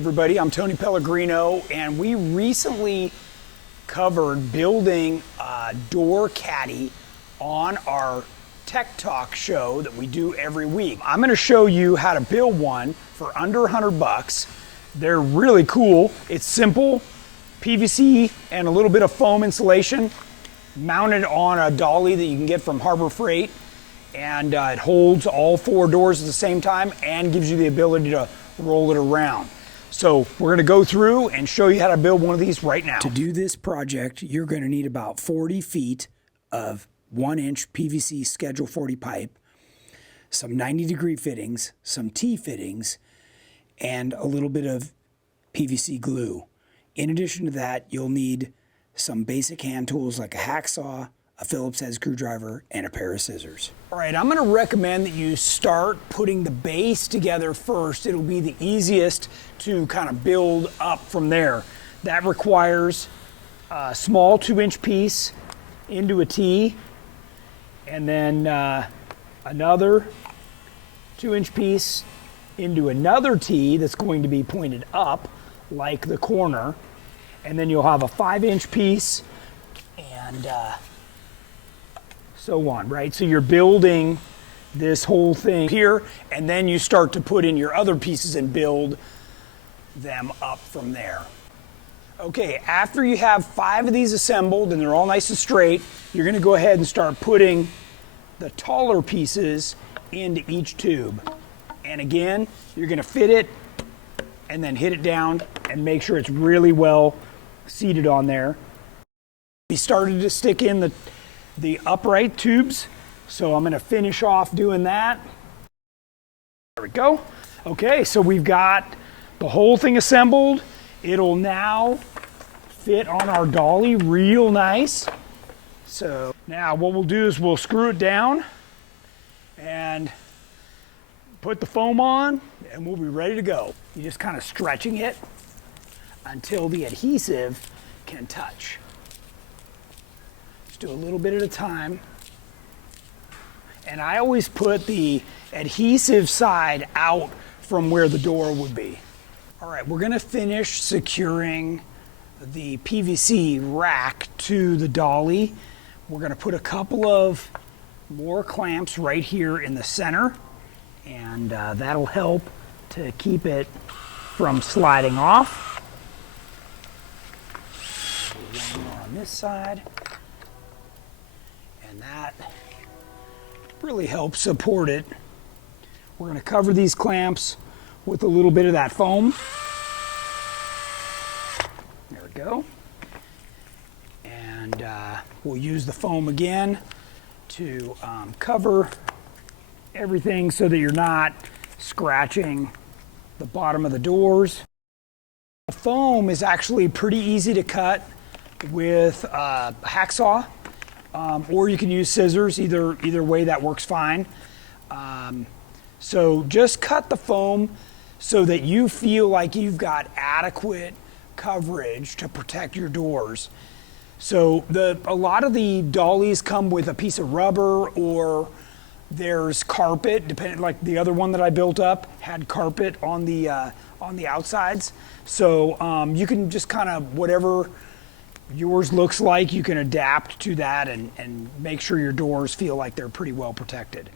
everybody, I'm Tony Pellegrino, and we recently covered building a door caddy on our Tech Talk show that we do every week. I'm going to show you how to build one for under 100 bucks. They're really cool. It's simple, PVC and a little bit of foam insulation mounted on a dolly that you can get from Harbor Freight, and it holds all four doors at the same time and gives you the ability to roll it around. So we're going to go through and show you how to build one of these right now. To do this project, you're going to need about 40 feet of 1-inch PVC Schedule 40 pipe, some 90-degree fittings, some T-fittings, and a little bit of PVC glue. In addition to that, you'll need some basic hand tools like a hacksaw, a Phillips head screwdriver, and a pair of scissors. All right, I'm gonna recommend that you start putting the base together first. It'll be the easiest to kind of build up from there. That requires a small 2-inch piece into a T, and then another 2-inch piece into another T that's going to be pointed up like the corner, and then you'll have a 5-inch piece and so on, right? So you're building this whole thing here, and then you start to put in your other pieces and build them up from there. Okay, after you have 5 of these assembled and they're all nice and straight, you're gonna go ahead and start putting the taller pieces into each tube. And again, you're gonna fit it and then hit it down and make sure it's really well seated on there. We started to stick in the upright tubes, so I'm gonna finish off doing that. There we go. Okay, so we've got the whole thing assembled. It'll now fit on our dolly real nice. So now what we'll do is we'll screw it down and put the foam on, and we'll be ready to go. You're just kind of stretching it until the adhesive can touch. Just do a little bit at a time. And I always put the adhesive side out from where the door would be. All right, we're gonna finish securing the PVC rack to the dolly. We're gonna put a couple of more clamps right here in the center, and that'll help to keep it from sliding off. One more on this side, and that really helps support it. We're going to cover these clamps with a little bit of that foam. There we go. And we'll use the foam again to cover everything so that you're not scratching the bottom of the doors. The foam is actually pretty easy to cut with a hacksaw, or you can use scissors. Either way, that works fine. So just cut the foam so that you feel like you've got adequate coverage to protect your doors. So a lot of the dollies come with a piece of rubber, or there's carpet, depending, like the other one that I built up had carpet on the outsides. So you can just kind of, whatever yours looks like, you can adapt to that and make sure your doors feel like they're pretty well protected.